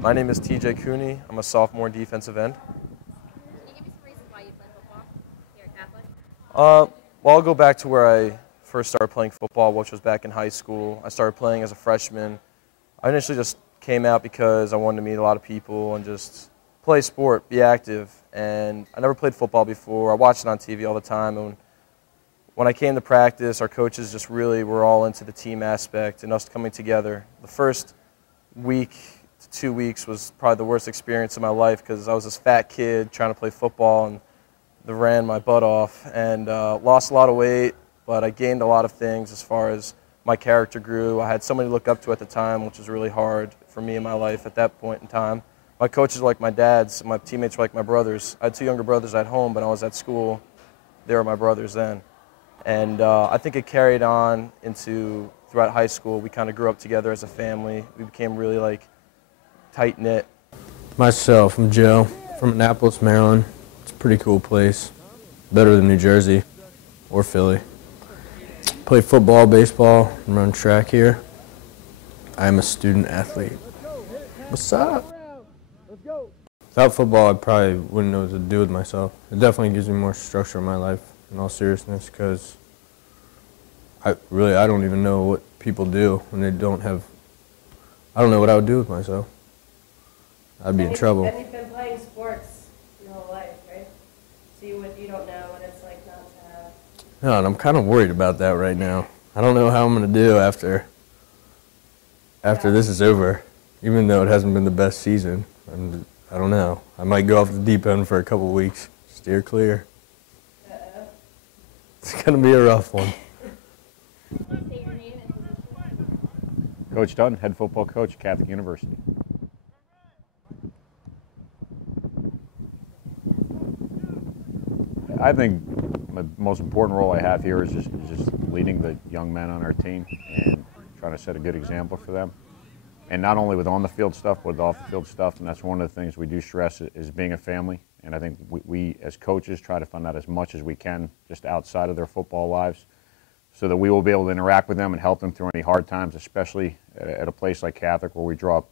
My name is TJ Cooney. I'm a sophomore defensive end. Can you give me some reasons why you play football here at Catholic? Well, I'll go back to where I first started playing football, which was back in high school. I started playing as a freshman. I initially just came out because I wanted to meet a lot of people and just play sport, be active. And I never played football before. I watched it on TV all the time. And when I came to practice, our coaches just really were all into the team aspect and us coming together. The first week to 2 weeks was probably the worst experience of my life because I was this fat kid trying to play football and they ran my butt off and lost a lot of weight, but I gained a lot of things as far as my character grew. I had somebody to look up to at the time, which was really hard for me in my life at that point in time. My coaches were like my dads, my teammates were like my brothers. I had 2 younger brothers at home, but I was at school. They were my brothers then. And I think it carried on into throughout high school. We kind of grew up together as a family. We became really like tight-knit. Myself, I'm Joe from Annapolis, Maryland. It's a pretty cool place. Better than New Jersey or Philly. Play football, baseball, and run track here. I'm a student athlete. What's up? Without football, I probably wouldn't know what to do with myself. It definitely gives me more structure in my life, in all seriousness, because I don't even know what people do when they don't have. I don't know what I would do with myself. I'd be in trouble. And you've been playing sports your whole life, right? So you don't know what it's like not to have. No, and I'm kind of worried about that right now. I don't know how I'm going to do after this is over, even though it hasn't been the best season. I don't know. I might go off the deep end for a couple weeks. Steer clear. Uh-oh. It's going to be a rough one. Say your name and position. Coach Dunn, head football coach at Catholic University. I think the most important role I have here is just leading the young men on our team and trying to set a good example for them. And not only with on-the-field stuff, but with off-the-field stuff. And that's one of the things we do stress is being a family. And I think we as coaches try to find out as much as we can just outside of their football lives so that we will be able to interact with them and help them through any hard times, especially at a place like Catholic where we draw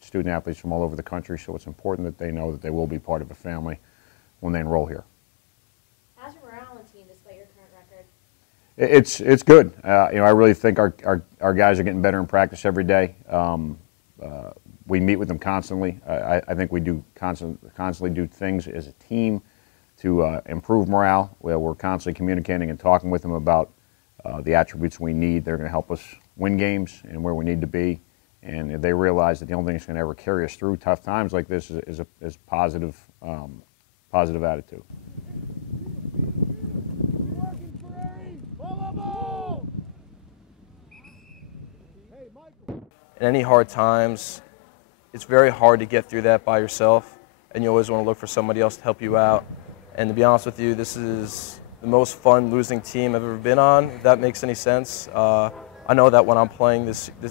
student athletes from all over the country. So it's important that they know that they will be part of a family when they enroll here. How's your morale on the team despite your current record? It's good. I really think our guys are getting better in practice every day. We meet with them constantly. I think we do constantly do things as a team to improve morale. We're constantly communicating and talking with them about the attributes we need. They're going to help us win games and where we need to be. And they realize that the only thing that's going to ever carry us through tough times like this is positive attitude. In any hard times, it's very hard to get through that by yourself, and you always want to look for somebody else to help you out. And to be honest with you, this is the most fun losing team I've ever been on, if that makes any sense. I know that when I'm playing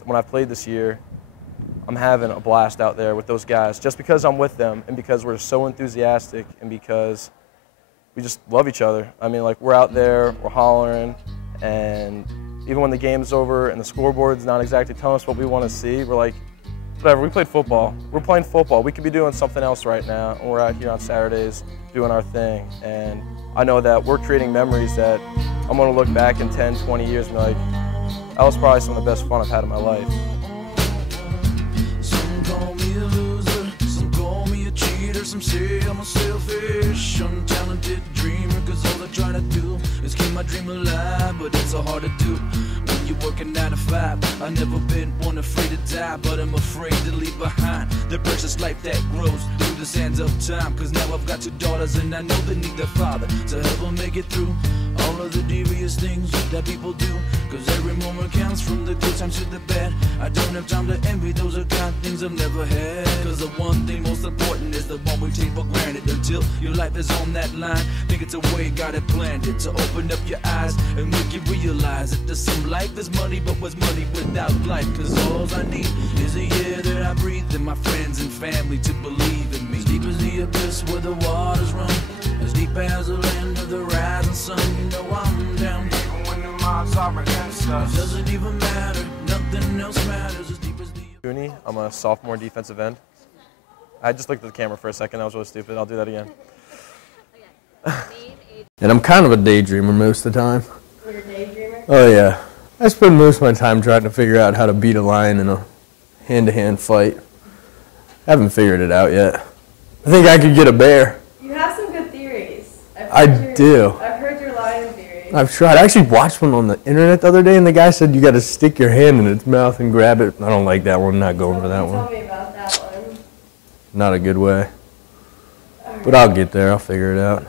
when I've played this year, I'm having a blast out there with those guys just because I'm with them and because we're so enthusiastic and because we just love each other. I mean, like, we're out there, we're hollering, and even when the game's over and the scoreboard's not exactly telling us what we want to see, we're like, whatever, we played football. We're playing football. We could be doing something else right now, and we're out here on Saturdays doing our thing. And I know that we're creating memories that I'm going to look back in 10, 20 years and be like, that was probably some of the best fun I've had in my life. Some call me a loser, some call me a cheater, some say I'm a selfish, untalented dreamer, cause all I try to do is keep my dream alive, but it's so hard to do when you're working 9 to 5. I've never been one afraid to die, but I'm afraid to leave behind the precious life that grows through the sands of time, cause now I've got 2 daughters and I know they need their father to help them make it through all of the devious things that people do, cause every moment counts from the good times to the bad. I don't have time to envy, those are kind of things I've never had, cause the one thing most important is the one we take for granted. Until your life is on that line, think it's a way God had planned it, to open up your eyes and make you realize that there's some life is money, but what's money without life? Cause all I need is the air that I breathe and my friends and family to believe in me. As deep as the abyss where the waters run, as deep as the land of the rising sun, you know I'm down. Even when the mobs are against us, it doesn't even matter, nothing else matters. As deep as the Cooney, I'm a sophomore defensive end. I just looked at the camera for a second. That was really stupid. I'll do that again. Okay. Name a And I'm kind of a daydreamer most of the time. You're a daydreamer? Oh, yeah. I spend most of my time trying to figure out how to beat a lion in a hand-to-hand fight. I haven't figured it out yet. I think I could get a bear. You have some good theories. I do. I've heard your lion theory. I've tried. I actually watched one on the internet the other day, and the guy said you got to stick your hand in its mouth and grab it. I don't like that one. Not going for that one. Tell me about that one. Not a good way. But I'll get there. I'll figure it out.